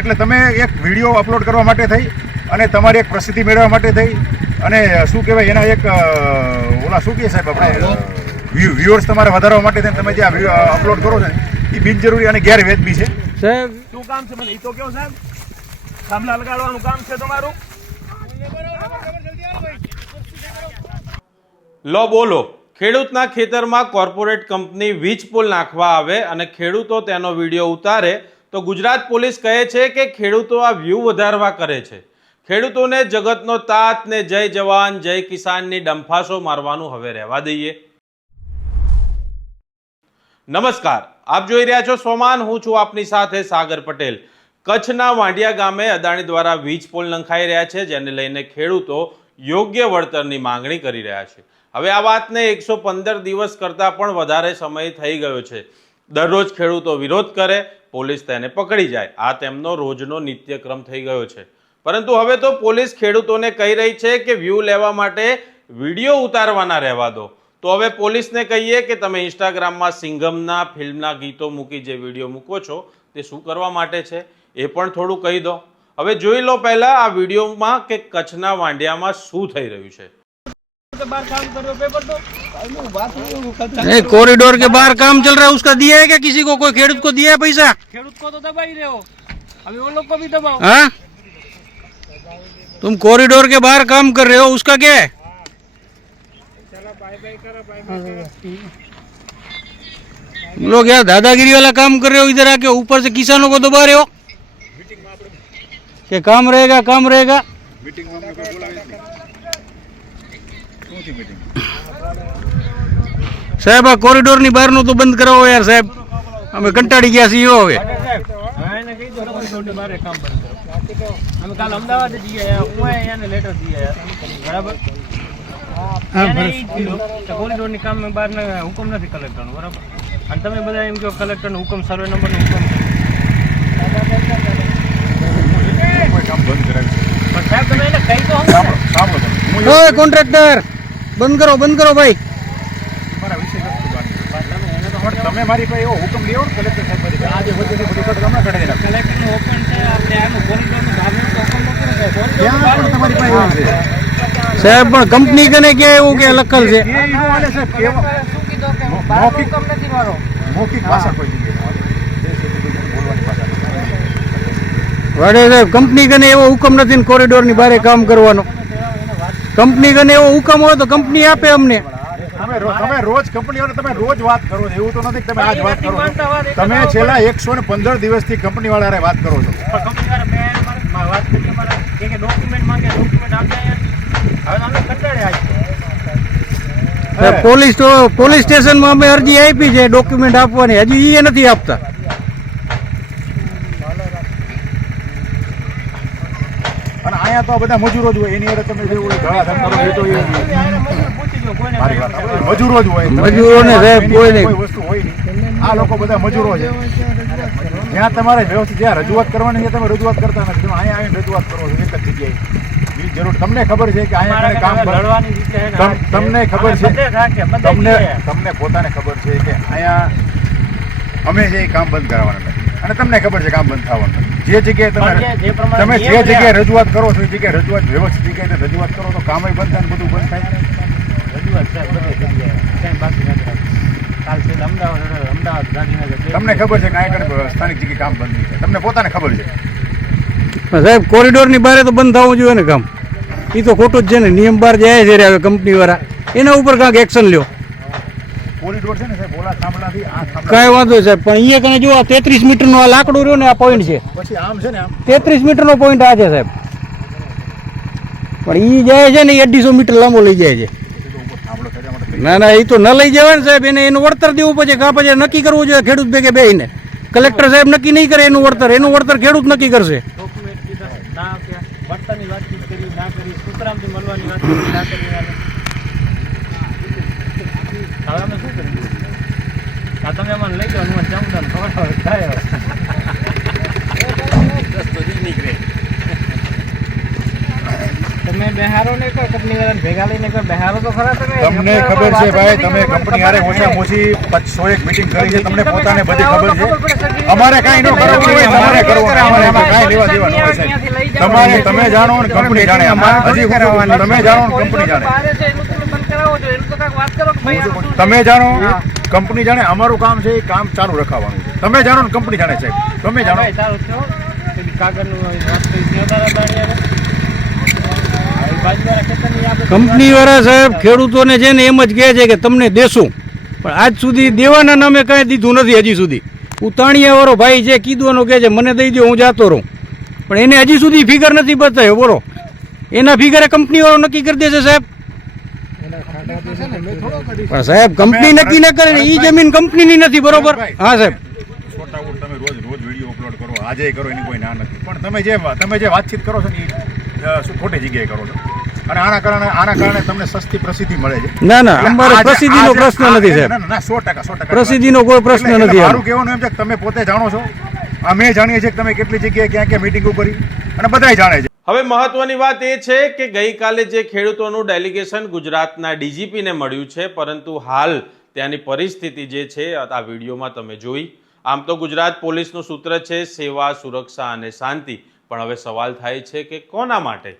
એટલે તમે એક વીડિયો અપલોડ કરવા માટે થઈ અને તમારી એક પ્રસિદ્ધિ મેળવવા માટે થઈ. અને શું કહેવાય એના એક ઓલા શું કહે સાહેબ આપણે વ્યુઅર્સ તમારે વધારવા માટે થઈને તમે જે આ વીડિયો અપલોડ કરો છો ને એ બિનજરૂરી અને ગેરવેદબી છે. સાહેબ. શું કામ છે મને એ તો કેવો સાહેબ. થાંભલા લગાડવાનું કામ છે તમારું? લો બોલો. ખેડૂતના ખેતરમાં કોર્પોરેટ કંપની વીજ પુલ નાખવા આવે અને ખેડૂતો તેનો વીડિયો ઉતારે તો ગુજરાત પોલીસ કહે છે કે ખેડૂતો આ વ્યૂ વધારવા કરે છે. ખેડૂતોને જગતનો તાત ને જય જવાન, જય કિસાનની ડંફાસો મારવાનું હવે રહેવા દઈએ. નમસ્કાર, આપ જોઈ રહ્યા છો સોમાન, હું છું આપની સાથે સાગર પટેલ. કચ્છના વાંડિયા ગામે અદાણી દ્વારા વીજ પોલ નંખાઈ રહ્યા છે, જેને લઈને ખેડૂતો યોગ્ય વળતરની માંગણી કરી રહ્યા છે. હવે આ વાતને એકસો પંદર દિવસ કરતાં પણ વધારે સમય થઈ ગયો છે. દરરોજ ખેડૂતો વિરોધ કરે, પોલીસ તેને પકડી જાય. આ તેમનો રોજનો નિત્યક્રમ થઈ ગયો છે. પરંતુ હવે તો પોલીસ ખેડૂતોને કહી રહી છે કે વ્યૂ લેવા માટે વીડિયો ઉતારવાના રહેવા દો. તો હવે પોલીસને કહીએ કે તમે ઇન્સ્ટાગ્રામમાં સિંઘમના ફિલ્મના ગીતો મૂકી જે વીડિયો મૂકો છો, તે શું કરવા માટે છે? એ પણ થોડું કહી દો. હવે જોઈ લો પહેલા આ વિડીયોમાં કે કચ્છના વાંડિયામાં શું થઈ રહ્યું છે. नहीं कॉरिडोर के बाहर काम चल रहा है उसका दिया है क्या किसी को? कोई खेड़ को दिया है पैसा? खेड़ को तो दबा ही रहे हो। अभी वो लोग को भी दबाओ। हाँ? तुम कॉरिडोर के बाहर काम कर रहे हो उसका क्या है? तुम लोग यार दादागिरी वाला काम कर रहे हो इधर आके ऊपर से किसानों को दबा रहे हो? क्या काम रहेगा काम रहेगा। मीटिंग में સાહેબ આ કોરિડોરની બહારનું તો બંધ કરાવો યાર સાહેબ. અમે કંટાળી ગયા છીએ હવે હા એને કહી દો કોરિડોરની બહાર કામ બંધ અમે કાલ અમદાવાદ જઈએ હું એને લેટર. બરાબર કોરિડોરની કામ બહાર હુકમ નથી કલેક્ટરનો બરાબર? અને તમે બધા એમ કહો કલેક્ટરનો હુકમ સર્વે નંબરનો હુકમ કોન્ટ્રાક્ટર બંધ કરો બંધ કરો ભાઈ તમારા વિશે નથી વાત પણ તમે મારી પાસે એવો હુકમ લેવો ને કલેક્ટર સાહેબ પાસે કે આજે વચ્ચેથી બધું કટ હમણાં કઢાવી નાખો. કલેક્ટરનું હુકમ છે આપણે આનું કોરિડોરનું ધાર્મિક હુકમ નથી પણ તમારી પાસે એવું છે. સાહેબ પણ કંપની કને કે એવું કે લખલ છે? મૌખિક મૌખિક ભાષા કોઈ. વડે સાહેબ કંપની કને એવો હુકમ નથી ને કોરિડોરની બારે કામ કરવાનો. કંપની કને એવો હુકમ હોય તો કંપની આપે અમને. તમે તમે રોજ કંપનીઓને તમે રોજ વાત કરો છો એવું તો નથી તમે આજ વાત કરો તમે છેલ્લા એકસો ને પંદર દિવસથી કંપની વાળા વાત કરો છો. કરી પોલીસ તો પોલીસ સ્ટેશનમાં અમે અરજી આપી છે ડોક્યુમેન્ટ આપવાની. હજી એ નથી આપતા. અને અહીંયા તો આ બધા મજૂરો જ હોય એની અંદર તમે જેવું ધડા ધમકારો એ તો એ મારી વાત મજૂરો જ હોય. મજૂરોને સાહેબ કોઈ નહીં. કોઈ વસ્તુ હોય નહીં. આ લોકો બધા મજૂરો છે. જ્યાં તમારે વ્યવસ્થિત જ્યાં રજૂઆત કરવાની છે તમે રજૂઆત કરતા નથી. તમે અહીંયા આવીને રજૂઆત કરો છો એક જ જગ્યાએ. જરૂર. તમને ખબર છે કે અહીંયા કામ લડવાની રીતે છે ને આ તમ- તમને ખબર અમે છે તમને તમને પોતાને ખબર છે કે અહીંયા અમે જે કામ બંધ કરાવવાના નથી. અને તમને ખબર છે કામ બંધ થવાનું નથી. જે જગ્યાએ તમે તમે જે જગ્યાએ રજૂઆત કરો છો એ જગ્યાએ રજૂઆત વ્યવસ્થિત જગ્યાએ રજૂઆત કરો તો કામ બંધ થાય ને બધું બંધ થાય. તમને ખબર છે કે આગળ સ્થાનિક જગ્યાએ કામ બંધ થાય. તમને પોતાને ખબર છે? સાહેબ કોરિડોરની બહાર તો બંધ થવું જોઈએ ને કામ. એ તો ખોટું જ છે ને. નિયમ બહાર જાય છે રે હવે કંપની વાળા એના ઉપર કાંઈક એક્શન લ્યો. કોરિડોર છે ને સાહેબ ઓલા થાંભલાથી આ કાંઈ વાંધો સાહેબ પણ અહીંયા કને જો તેત્રીસ મીટરનો આ લાકડું રહ્યો ને આ પોઈન્ટ છે. પછી આમ છે ને આમ? તેત્રીસ મીટરનો પોઈન્ટ આ છે સાહેબ. પણ એ જાય છે ને અઢીસો મીટર લાંબો લઈ જાય છે સીધો ઉપર થાંભલો થયા માટે ના ના એ તો ન લઈ જવાય સાહેબ, એને એનું વળતર દેવું પછી કાં પછી નક્કી કરવું જોઈએ ખેડૂત ભેગે બેહીને. કલેક્ટર સાહેબ નક્કી નહીં કરે એનું વળતર એનું વળતર ખેડૂત નક્કી કરશે. તમે અમને લઈ જાઓ હું જાઉં ખબર થાય રસ્તો જ નીકળે તમે તમે બેહારો ને કોઈ કંપની વાળાને ભેગા લઈને કોઈ બેહારો તો ખરા તમે તમને ખબર છે ભાઈ તમે કંપની હારે ઓછામાં ઓછી પચસો એક મિટિંગ કરી છે તમને પોતાને બધી ખબર છે. અમારે કાંઈ ન કરવું હોય તમારે કરવું અમારે એમાં કાંઈ લેવા દેવા છે હોય સાહેબ. તમારે તમે જાણો ને કંપની જાણે. હજી તમે જાણો ને કંપની જાણે. તમે જાણો કંપની જાણે અમારું કામ છે એ કામ ચાલુ રખાવાનું છે. તમે જાણો ને કંપની જાણે સાહેબ તમે જાણો. કંપની વાળા સાહેબ ખેડૂતોને છે ને એમ જ કહે છે કે તમને દેશું. પણ આજ સુધી દેવાના નામે કાંઈ દીધું નથી હજી સુધી. ઉતાણીયા વાળો ભાઈ છે કીધું કહે છે, મને દઈ દો હું જાતો રહું. પણ એને હજી સુધી ફિગર નથી બતાવ્યો, બોલો. એના ફિગરે કંપનીવાળો નક્કી કરી દેશે સાહેબ. પણ સાહેબ, કંપની નક્કી ન કરે એ જમીન કંપનીની નથી, બરોબર? હા, સાહેબ. તમે કરો, આજે કરો, એની કોઈ ના નથી. પણ તમે જે તમે જે વાતચીત કરો છો ને એ ખોટી જગ્યાએ કરો છો? અને આના કારણે આના કારણે તમને સસ્તી પ્રસિદ્ધિ મળે છે. ના ના અમારે પ્રસિદ્ધિનો પ્રશ્ન નથી સાહેબ. ના, સો ટકા સો ટકા. પ્રસિદ્ધિનો કોઈ પ્રશ્ન નથી મારું કહેવાનું એમ છે કે તમે પોતે જાણો છો. અમે જાણીએ છીએ કે તમે કેટલી જગ્યાએ ક્યાં ક્યાં મિટિંગો કરી અને બધાય જાણે છે. હવે મહત્વની વાત એ છે કે ગઈકાલે જે ખેડૂતોનું ડેલિગેશન ગુજરાતના ડીજીપીને મળ્યું છે પરંતુ હાલ ત્યાંની પરિસ્થિતિ જે છે આ વિડીયોમાં તમે જોઈ. આમ તો ગુજરાત પોલીસનું સૂત્ર છે સેવા સુરક્ષા અને શાંતિ. પણ હવે સવાલ થાય છે કે કોના માટે?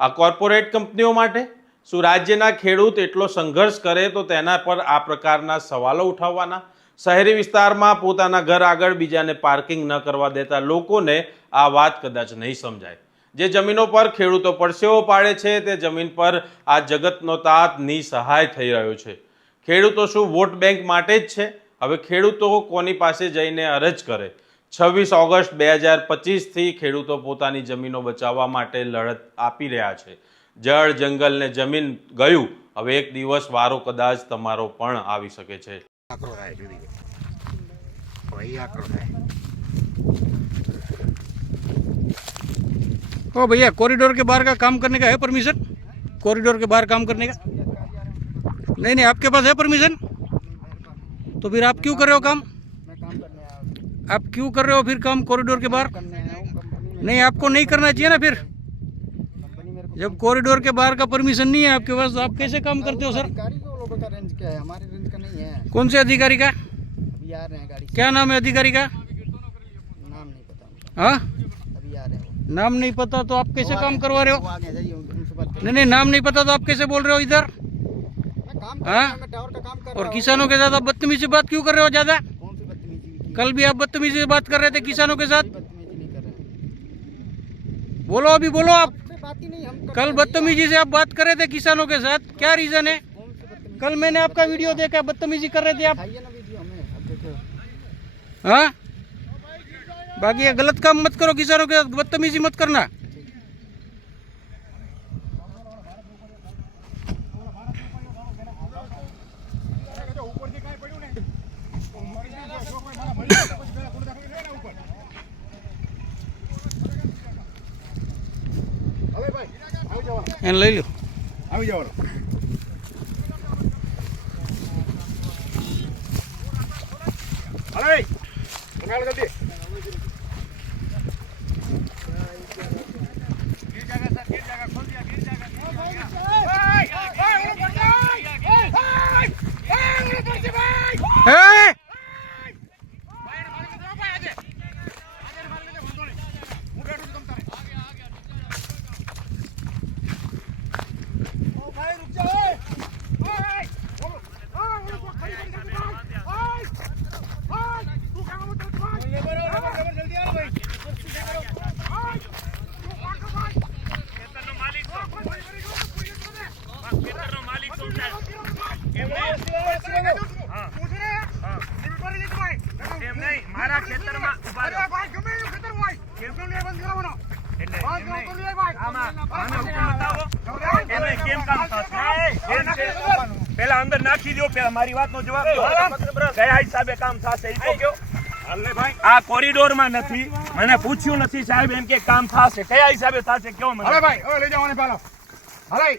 આ કોર્પોરેટ કંપનીઓ માટે? શું રાજ્યના ખેડૂત એટલો સંઘર્ષ કરે તો તેના પર આ પ્રકારના સવાલો ઉઠાવવાના? શહેરી વિસ્તારમાં પોતાના ઘર આગળ બીજાને પાર્કિંગ ન કરવા દેતા લોકોને આ વાત કદાચ નહીં સમજાય. જે જમીનો પર ખેડૂતો પરસેવો પાડે છે, તે જમીન પર આ જગતનો તાત નિસહાય થઈ રહ્યો છે. ખેડૂતો શું વોટ બેંક માટે જ છે? હવે ખેડૂતો કોની પાસે જઈને અરજ કરે? છવ્વીસ ઓગસ્ટ બે હજાર પચીસથી ખેડૂતો પોતાની જમીનો બચાવવા માટે લડત આપી રહ્યા છે જળ જંગલ ને જમીન ગયું હવે એક દિવસ વારો કદાચ તમારો પણ આવી શકે છે આકરો થાય જુદી ભાઈ આકરો થાય ओ भैया कॉरिडोर के बाहर का काम करने का है परमिशन कॉरिडोर के बाहर काम करने का नहीं नहीं आपके पास है परमिशन तो फिर आप क्यों कर रहे हो काम आप क्यों कर रहे हो फिर काम कॉरिडोर के बाहर? नहीं आपको नहीं करना चाहिए ना फिर। जब कॉरिडोर के बाहर का परमिशन नहीं है आपके पास तो आप कैसे काम करते हो सर अधिकारी को लोगों का रेंज क्या है? हमारे रेंज का नहीं है। कौन से अधिकारी का? अभी आ रहे हैं गाड़ी से। क्या नाम है अधिकारी का? नाम नहीं पता हाँ? हैं। नाम नहीं पता तो आप कैसे काम करवा रहे हो? नहीं नहीं नाम नहीं पता तो आप कैसे बोल रहे हो इधर? हाँ? और किसानों के साथ आप बदतमीजी बात क्यों कर रहे हो ज़्यादा कौन सी बदतमीजी की कल भी आप बदतमीजी से बात कर रहे थे किसानों के साथ? बोलो अभी, बोलो आप। कल बदतमीजी से आप बात कर रहे थे किसानों के साथ? क्या रीजन है? कल मैंने आपका वीडियो देखा, बदतमीजी कर रहे थे आप। हाँ? बाकी गलत काम मत करो किसानों के साथ, बदतमीजी मत करना। એને લઈ લો આવી જવાનું અરે ઉનાળ જલ્દી હે મારા ખેતરમાં ઊભા રહો. એટલે આમાં આને હુકમ બતાવો. એને કેમ કામ થશે? એમ છે. અંદર નાખી દો પેલા મારી વાતનો જવાબ દો. કયા હિસાબે કામ થશે ઈ તો આ કોરિડોરમાં નથી. મને પૂછ્યું નથી સાહેબ એમ કે કામ થશે. કયા હિસાબે થશે કયો મને. હવે ભાઈ. હવે લઈ જવાને પેલા હલાઈ.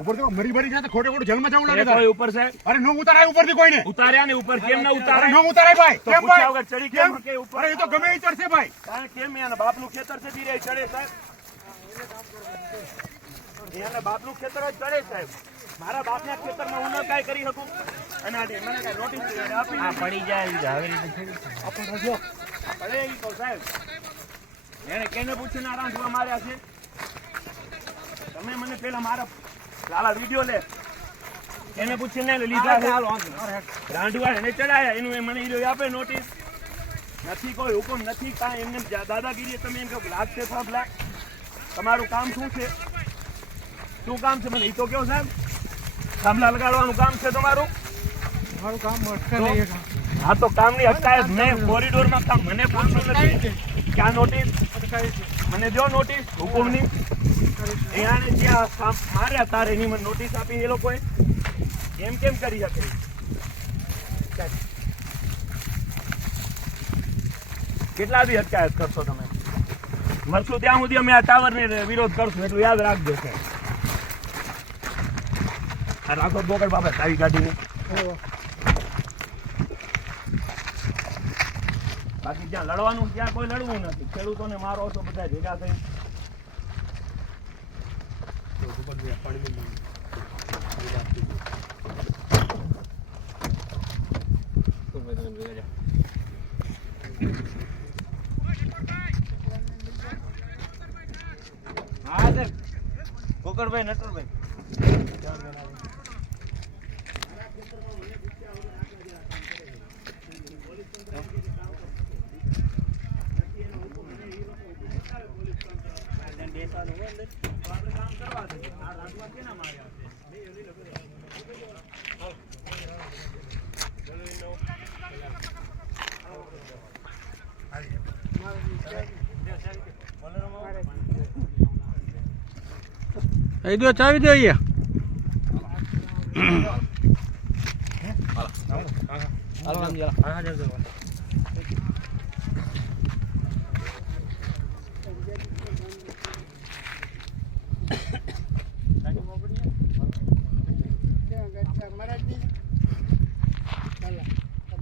ઉપર તો મરી મરી જાય ખોટે ખોટું જેલમાં જવું લાગે કોઈ ઉપર સાહેબ અરે નો ઉતારાય ઉપરથી કોઈને. ઉતાર્યા ને ઉપર કેમ ના ઉતારાય? નો ઉતારાય ભાઈ. કેમ ભાઈ? ચડી કેમ? કે ઉપર? અરે એ તો ગમે એ ચડશે ભાઈ. કારણ કેમ એના બાપનું ખેતર છે ધીરે ચડે સાહેબ. એના બાપનું ખેતર જ ચડે સાહેબ. મારા બાપના ખેતરમાં હું ન કાંઈ કરી શકું. અને આ મને કઈ નોટિસ આપી આ પડી જાય આવી રીતે આપણે જો અરે ઈ તો સાહેબ. એને કેને પૂછીને આરામ જોવા માર્યા છે? તમે મને પેલા મારા લાલા વીડિયો લે. એને પૂછીને લીધા છે. રાંડવા એને ચડાયા એનું એ મને ઈ આપે નોટિસ નથી કોઈ હુકમ નથી કાંઈ એમને દાદાગીરી તમે એમ કહો લાખ છે સાહેબ લાખ તમારું કામ શું છે? શું કામ છે? મને એ તો કહો સાહેબ. થાંભલા લગાડવાનું કામ છે તમારું? મારું કામ અટકે નહીં કામ. હા તો કામની અટકાયત મેં કોરિડોરમાં કામ મને પૂછ્યું નથી. ક્યાં નોટિસ? મને જો નોટિસ હુકુમની. અહીંયાને જ્યાં કામ માર્યા તારે એની મને નોટિસ આપી એ લોકોએ. એમ કેમ કરી શકે? કેટલા બી અટકાયત કરશો તમે? મરશું ત્યાં સુધી અમે આ ટાવરને વિરોધ કરશું એટલું યાદ રાખજો છે. આ રાખો બોકડ બાબા તારી ગાડીને. બાકી જ્યાં લડવાનું, ત્યાં કોઈ લડવું નથી. ખેડૂતોને મારો છો, બધા ભેગા થઈ ગોકળભાઈ, નટુરભાઈ. એ દો ચાવી દો અહીંયા ક્યાં ગયા? અમારા જ નહીં? ચાલો.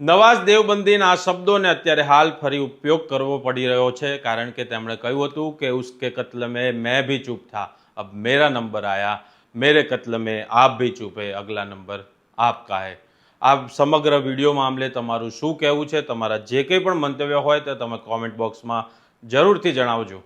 નવાઝ દેવબંધીના શબ્દોને અત્યારે હાલ ફરી ઉપયોગ કરવો પડી રહ્યો છે, કારણ કે તેમણે કહ્યું હતું કે ઉસકે કત્લ મેં મેં ભી ચૂપ થા, અબ મેરા નંબર આયા, મેરે કત્લ મેં આપ ભી ચૂપે, અગલા નંબર આપકા હે. આ સમગ્ર વીડિયો મામલે તમારું શું કહેવું છે, તમારા જે કંઈ પણ મંતવ્ય હોય તે તમે કોમેન્ટ બોક્સમાં જરૂરથી જણાવજો.